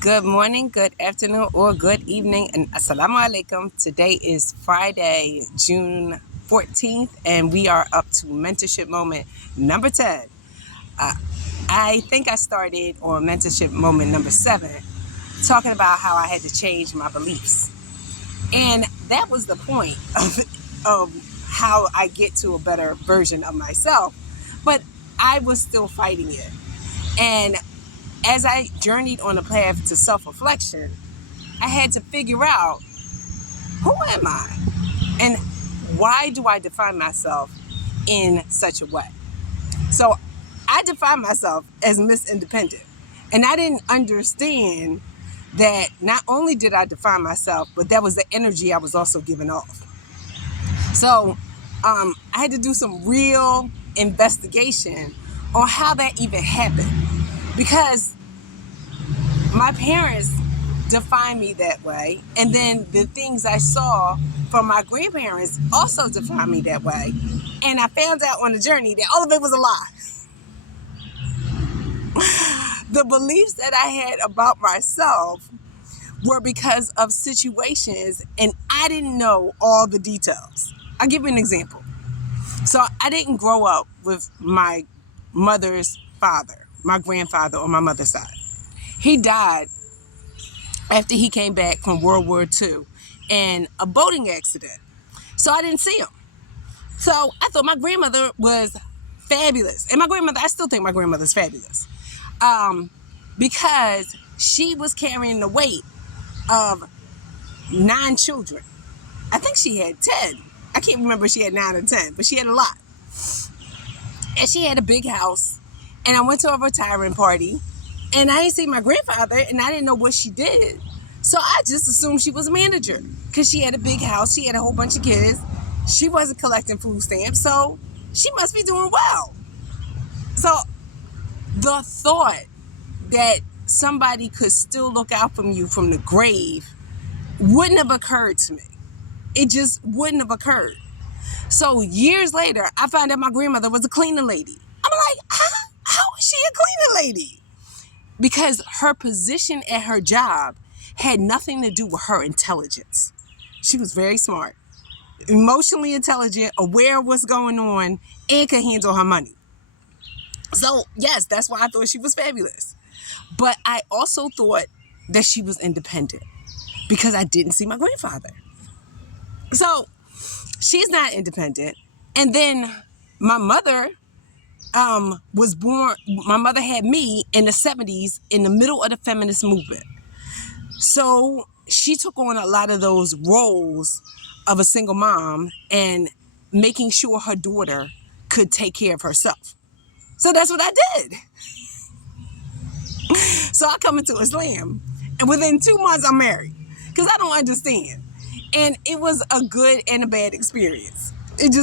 Good morning, good afternoon, or good evening, and assalamu alaikum. Today is Friday, June 14th, and we are up to Mentorship Moment number 10. Uh, I think I started on Mentorship Moment number 7, talking about how I had to change my beliefs. And that was the point of how I get to a better version of myself. But I was still fighting it. And as I journeyed on the path to self-reflection, I had to figure out, who am I? And why do I define myself in such a way? So I define myself as Miss Independent. And I didn't understand that not only did I define myself, but that was the energy I was also giving off. So I had to do some real investigation on how that even happened. Because my parents defined me that way, and then the things I saw from my grandparents also defined me that way. And I found out on the journey that all of it was a lie. The beliefs that I had about myself were because of situations, and I didn't know all the details. I'll give you an example. So I didn't grow up with my mother's father, my grandfather on my mother's side. He died after he came back from World War II in a boating accident. So I didn't see him. So I thought my grandmother was fabulous. And I still think my grandmother's fabulous. Because she was carrying the weight of 9 children. I think she had 10. I can't remember if she had 9 or 10, but she had a lot. And she had a big house. And I went to a retiring party. And I didn't see my grandfather, and I didn't know what she did. So I just assumed she was a manager because she had a big house. She had a whole bunch of kids. She wasn't collecting food stamps, so she must be doing well. So the thought that somebody could still look out for you from the grave wouldn't have occurred to me. It just wouldn't have occurred. So years later, I found out my grandmother was a cleaning lady. I'm like, how is she a cleaning lady? Because her position at her job had nothing to do with her intelligence. She was very smart, emotionally intelligent, aware of what's going on, and could handle her money. So, yes, that's why I thought she was fabulous. But I also thought that she was independent because I didn't see my grandfather. So, she's not independent. And then my mother was born, my mother had me in the 70s in the middle of the feminist movement. So she took on a lot of those roles of a single mom and making sure her daughter could take care of herself. So that's what I did. So I come into Islam, and within 2 months I'm married because I don't understand. And it was a good and a bad experience. It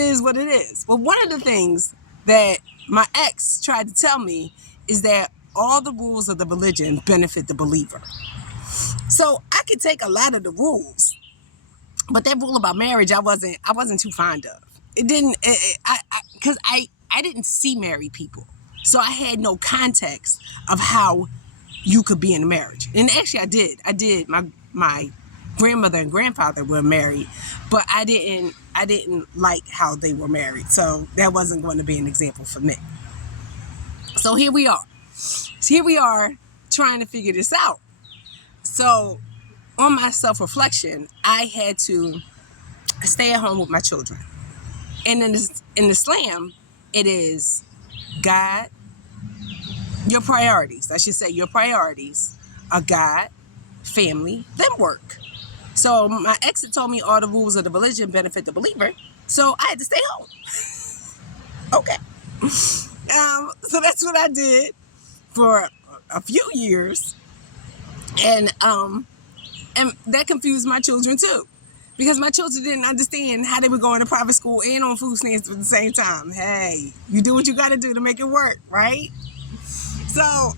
is what it is. But one of the things that my ex tried to tell me is that all the rules of the religion benefit the believer. So I could take a lot of the rules, but that rule about marriage, I wasn't too fond of. It didn't, because I didn't see married people, so I had no context of how you could be in a marriage. And actually, I did. My grandmother and grandfather were married, but I didn't like how they were married, so that wasn't going to be an example for me. So here we are. Trying to figure this out. So on my self-reflection, I had to stay at home with my children. And in Islam, it is God, your priorities. I should say your priorities are God, family, then work. So my ex had told me all the rules of the religion benefit the believer, so I had to stay home. Okay. So that's what I did for a few years. And that confused my children too, because my children didn't understand how they were going to private school and on food stamps at the same time. Hey, you do what you got to do to make it work, right? So,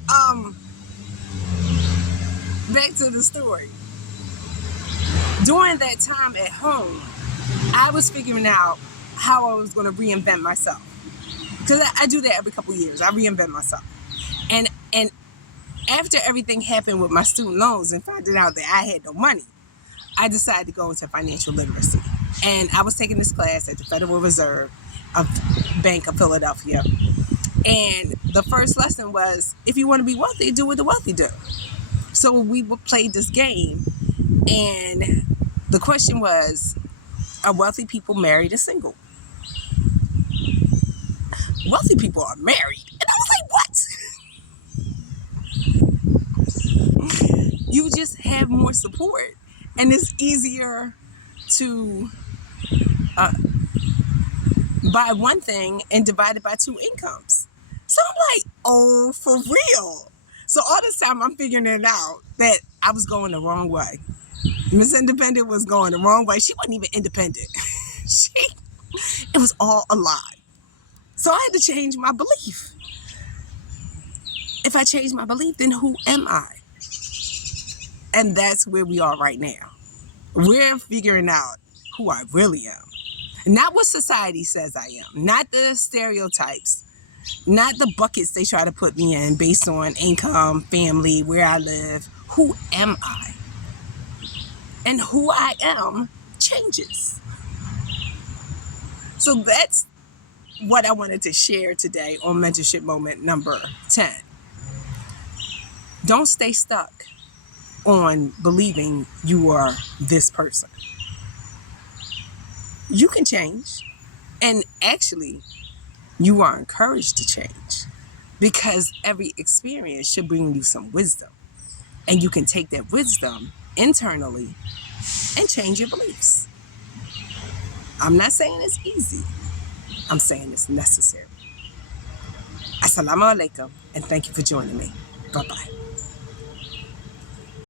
back to the story. During that time at home, I was figuring out how I was going to reinvent myself, because I do that every couple of years. I reinvent myself, and After everything happened with my student loans and finding out that I had no money, I decided to go into financial literacy. And I was taking this class at the Federal Reserve of Bank of Philadelphia. And the first lesson was, if you want to be wealthy, do what the wealthy do. So we played this game, and the question was, are wealthy people married or single? Wealthy people are married. And I was like, what? You just have more support, and it's easier to buy one thing and divide it by two incomes. So I'm like, oh, for real. So all this time I'm figuring it out that I was going the wrong way. Miss Independent was going the wrong way. She wasn't even independent. It was all a lie. So I had to change my belief. If I change my belief, then who am I? And that's where we are right now. We're figuring out who I really am. Not what society says I am. Not the stereotypes. Not the buckets they try to put me in based on income, family, where I live. Who am I? And who I am changes. So that's what I wanted to share today on Mentorship Moment number 10. Don't stay stuck on believing you are this person. You can change. And actually, you are encouraged to change, because every experience should bring you some wisdom. And you can take that wisdom internally and change your beliefs. I'm not saying it's easy. I'm saying it's necessary. Assalamu alaikum, and thank you for joining me. Bye-bye.